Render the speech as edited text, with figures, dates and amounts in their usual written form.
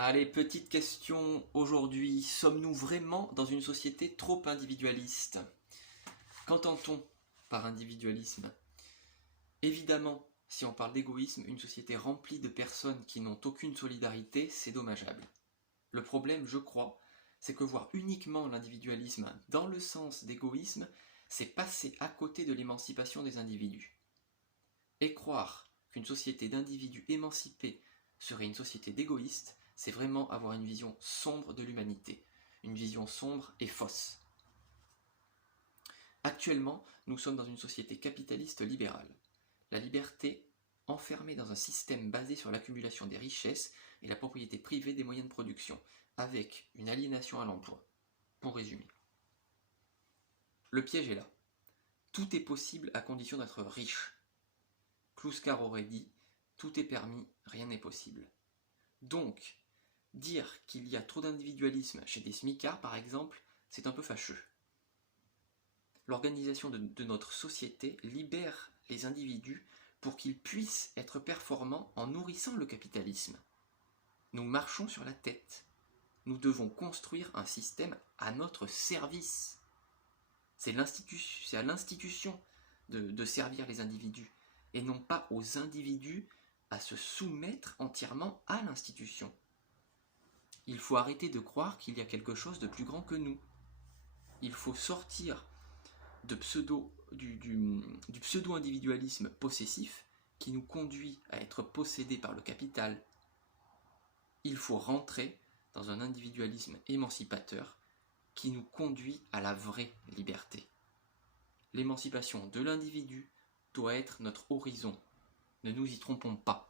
Allez, petite question aujourd'hui. Sommes-nous vraiment dans une société trop individualiste? Qu'entend-on par individualisme? Évidemment, si on parle d'égoïsme, une société remplie de personnes qui n'ont aucune solidarité, c'est dommageable. Le problème, je crois, c'est que voir uniquement l'individualisme dans le sens d'égoïsme, c'est passer à côté de l'émancipation des individus. Et croire qu'une société d'individus émancipés serait une société d'égoïstes, c'est vraiment avoir une vision sombre de l'humanité, une vision sombre et fausse. Actuellement, nous sommes dans une société capitaliste libérale. La liberté enfermée dans un système basé sur l'accumulation des richesses et la propriété privée des moyens de production, avec une aliénation à l'emploi. Pour résumer. Le piège est là. Tout est possible à condition d'être riche. Kluskar aurait dit « Tout est permis, rien n'est possible ». Donc, dire qu'il y a trop d'individualisme chez des smicards, par exemple, c'est un peu fâcheux. L'organisation de notre société libère les individus pour qu'ils puissent être performants en nourrissant le capitalisme. Nous marchons sur la tête. Nous devons construire un système à notre service. C'est à l'institution de servir les individus, et non pas aux individus à se soumettre entièrement à l'institution. Il faut arrêter de croire qu'il y a quelque chose de plus grand que nous. Il faut sortir du pseudo-individualisme possessif qui nous conduit à être possédés par le capital. Il faut rentrer dans un individualisme émancipateur qui nous conduit à la vraie liberté. L'émancipation de l'individu doit être notre horizon. Ne nous y trompons pas.